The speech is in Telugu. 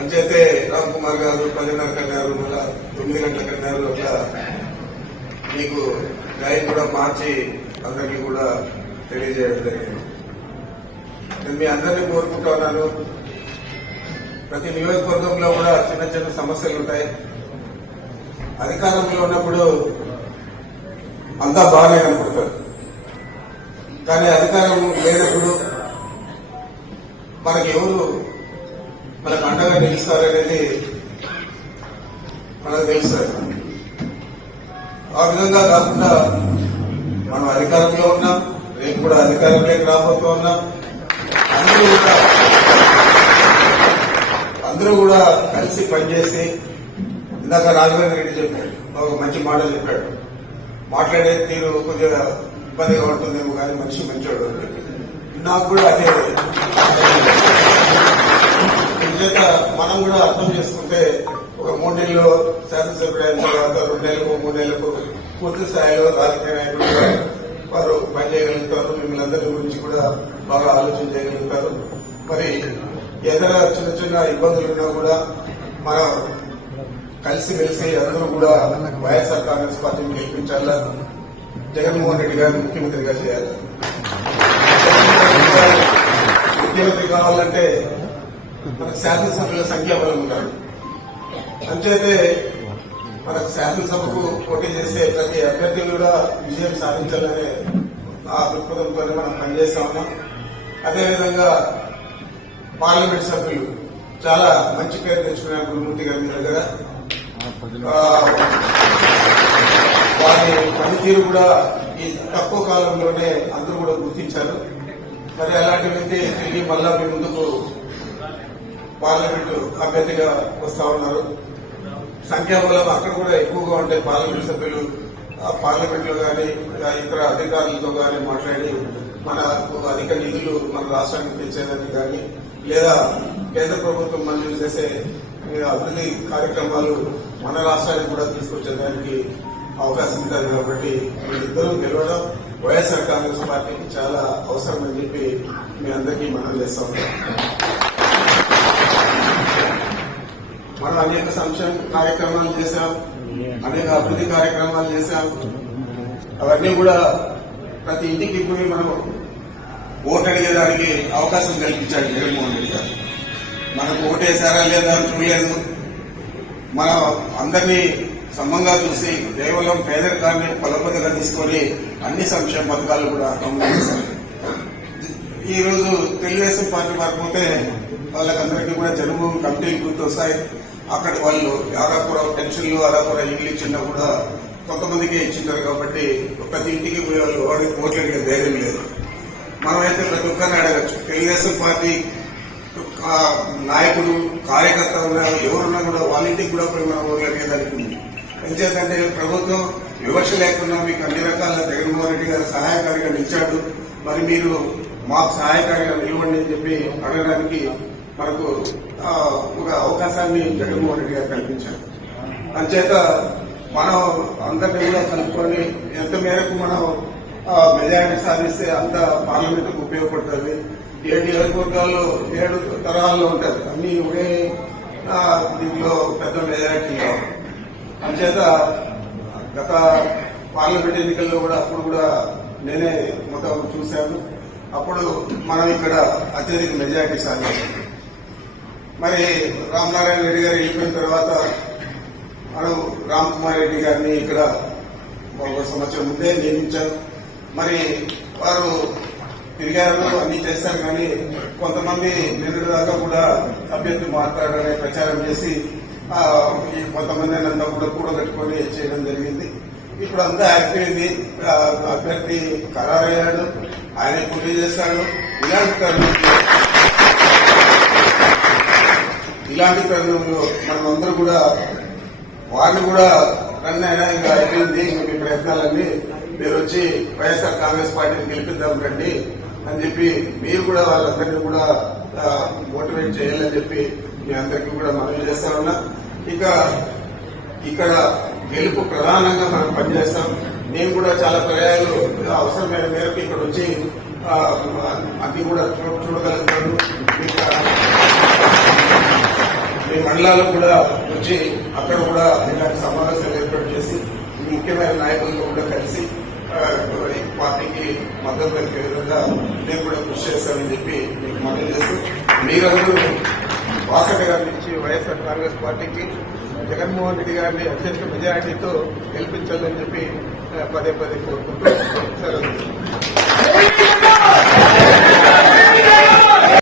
అంచేతే రామ్ కుమార్ గారు పదిన్నర కన్నారు మళ్ళా తొమ్మిది గంటల కన్నారు అట్లా మీకు టైం కూడా మార్చి అందరికీ కూడా తెలియజేయడం జరిగింది. నేను మీ అందరినీ కోరుకుంటున్నాను. ప్రతి నియోజకవర్గంలో కూడా చిన్న చిన్న సమస్యలు ఉంటాయి. అధికారంలో ఉన్నప్పుడు అంతా బాగానే కనపడతారు. కానీ అధికారం లేనప్పుడు మనకి ఎవరు మన పండగ నిలుస్తారనేది మనకు తెలుస్తుంది ఆ విధంగా కాకుండా మనం అధికారంలో ఉన్నాం రేపు కూడా అధికారంలోకి రాబోతూ ఉన్నాం. అందరూ కూడా అందరూ కూడా కలిసి పనిచేసి ఇందాక రాఘవేంద్ర రెడ్డి చెప్పాడు ఒక మంచి మాటలు చెప్పాడు. మాట్లాడే తీరు కొద్దిగా ఇబ్బందిగా ఉంటుందేమో కానీ మనిషి మంచోడు నాకు కూడా అదే చేత మనం కూడా అర్థం చేసుకుంటే ఒక మూడు నెలలు శాసనసభ్యుడు అయిన తర్వాత రెండు నెలలకు మూడు నెలలకు పూర్తి స్థాయిలో రాజకీయ నాయకులు వారు పనిచేయగలుగుతారు. మిమ్మల్ని అందరి గురించి కూడా బాగా ఆలోచన చేయగలుగుతారు. మరి ఏదైనా చిన్న చిన్న ఇబ్బందులు ఉన్నా కూడా మనం కలిసి కలిసి అందరూ కూడా వైఎస్ఆర్ కాంగ్రెస్ పార్టీని గెలిపించాలా? జగన్మోహన్ రెడ్డి గారు ముఖ్యమంత్రిగా చేయాలి? ముఖ్యమంత్రి కావాలంటే మన శాసనసభ్యుల సంఖ్యాబలం ఉండాలి అంచేతే మన శాసనసభకు పోటీ చేసే ప్రతి అభ్యర్థులు కూడా విజయం సాధించాలనే ఆ దృక్పథంతో మనం పనిచేస్తా ఉన్నాం. అదేవిధంగా పార్లమెంట్ సభ్యులు చాలా మంచి పేరు తెచ్చుకున్నారు గురుమూర్తి గారి దగ్గర వారి పనితీరు కూడా ఈ తక్కువ కాలంలోనే అందరూ కూడా గుర్తించారు. మరి అలాంటి వ్యక్తి తిరిగి మళ్ళా మీ ముందుకు పార్లమెంటు అభ్యర్థిగా వస్తా ఉన్నారు. సంఖ్యాబలం అక్కడ కూడా ఎక్కువగా ఉంటాయి పార్లమెంట్ సభ్యులు ఆ పార్లమెంట్లో కానీ ఇతర అధికారులతో కానీ మాట్లాడి మన అధిక నిధులు మన రాష్ట్రానికి తెచ్చేదానికి కానీ లేదా కేంద్ర ప్రభుత్వం మంజూరు చేసే అభివృద్ధి కార్యక్రమాలు మన రాష్ట్రానికి కూడా తీసుకొచ్చేదానికి అవకాశం ఉంటుంది కాబట్టి వీళ్ళిద్దరూ గెలవడం వైఎస్ఆర్ కాంగ్రెస్ పార్టీకి చాలా అవసరం అని చెప్పి మీ అందరికీ మనం చేస్తా మనం అనేక సంక్షేమ కార్యక్రమాలు చేశాం అనేక అభివృద్ధి కార్యక్రమాలు చేశాం అవన్నీ కూడా ప్రతి ఇంటికి పోయి మనం ఓటు అడిగేదానికి అవకాశం కల్పించాడు జగన్మోహన్ రెడ్డి గారు. మనకు ఓటేసారా లేదా అని చూడలేదు మనం అందరినీ సమంగా చూసి కేవలం పేదరికాన్ని పొలపదిగా తీసుకొని అన్ని సంక్షేమ పథకాలు కూడా అమలు చేశారు. ఈ రోజు తెలుగుదేశం పార్టీ వారు పోతే వాళ్ళకందరికీ కూడా జన్మభూమి కమిటీలు గుర్తొస్తాయి. అక్కడి వాళ్ళు అరాకుర పెన్షన్లు అరాకుర ఇల్లు ఇచ్చినా కూడా కొంతమందికి ఇచ్చింటారు కాబట్టి ప్రతి ఇంటికి పోయే వాళ్ళు ఓడి- ఓట్లు అడిగే ధైర్యం లేదు. మనమైతే ప్రతి ఒక్కరిని అడగచ్చు. తెలుగుదేశం పార్టీ నాయకుడు కార్యకర్త ఉన్నారు ఎవరున్నా కూడా వాళ్ళ ఇంటికి కూడా పోయి మనం ఓట్లు అడిగేదానికి ఉంది. ఎందుకంటే ప్రభుత్వం వివక్ష లేకుండా మీకు అన్ని రకాల జగన్మోహన్ రెడ్డి గారు సహాయకారిగా నిలిచాడు. మరి మీరు మాకు సహాయకారిగా నిలవండి అని చెప్పి అడగడానికి మనకు ఒక అవకాశాన్ని జగన్మోహన్ రెడ్డి గారు కల్పించారు. అంచేత మనం అందరినీ కూడా కలుపుకొని ఎంత మేరకు మనం మెజారిటీ సాధిస్తే అంత పార్లమెంటుకు ఉపయోగపడుతుంది. ఏడు నియోజకవర్గాల్లో ఏడు తరహాల్లో ఉంటుంది. అన్ని ఒకే దీంట్లో పెద్ద మెజారిటీలో అంచేత గత పార్లమెంట్ ఎన్నికల్లో కూడా అప్పుడు కూడా నేనే మొత్తం చూశాను. అప్పుడు మనం ఇక్కడ అత్యధిక మెజారిటీ సాధించాం. మరి రామనారాయణ రెడ్డి గారు వెళ్ళిపోయిన తర్వాత మనం రామ్ కుమార్ రెడ్డి గారిని ఇక్కడ ఒక సంవత్సరం ముందే నియమించారు. మరి వారు తిరిగారు అన్ని చేశారు కానీ కొంతమంది నిన్నటి దాకా కూడా అభ్యర్థి మాట్లాడారనే ప్రచారం చేసి కొంతమంది అంతా కూడా కూడగట్టుకొని చేయడం జరిగింది. ఇప్పుడు అంతా అయిపోయింది. అభ్యర్థి ఖరారయ్యాడు ఆయన పూజ చేశాడు. ఇలాంటి ఇలాంటి తరుణంలో మనమందరూ కూడా వారిని కూడా రన్ అయినా ఇంకా అయిపోయింది ఇంకా ప్రయత్నాలన్నీ మీరు వచ్చి వైఎస్ఆర్ కాంగ్రెస్ పార్టీని గెలిపిద్దాం రండి అని చెప్పి మీరు కూడా వాళ్ళందరినీ కూడా మోటివేట్ చేయాలని చెప్పి మీ అందరికీ కూడా మనవి చేస్తా ఉన్నా. ఇక ఇక్కడ గెలుపు ప్రధానంగా మనం పనిచేస్తాం. నేను కూడా చాలా పర్యాయాలు అవసరమైన మేరకు ఇక్కడ వచ్చి అన్ని కూడా చూ చూడగలుగుతాను. ఇంకా మీ మండలాలు కూడా వచ్చి అక్కడ కూడా ఇలాంటి సమావేశాలు ఏర్పాటు చేసి ముఖ్యమైన నాయకులతో కూడా కలిసి పార్టీకి మద్దతు పలికే విధంగా నేను కూడా కృషి చేస్తానని చెప్పి మీకు మనవి చేస్తూ మీరందరూ వాసక గారి నుంచి వైఎస్ఆర్ కాంగ్రెస్ పార్టీకి జగన్మోహన్ రెడ్డి గారిని అత్యంత మెజారిటీతో గెలిపించాలని చెప్పి పదే పదే కోరుకుంటూ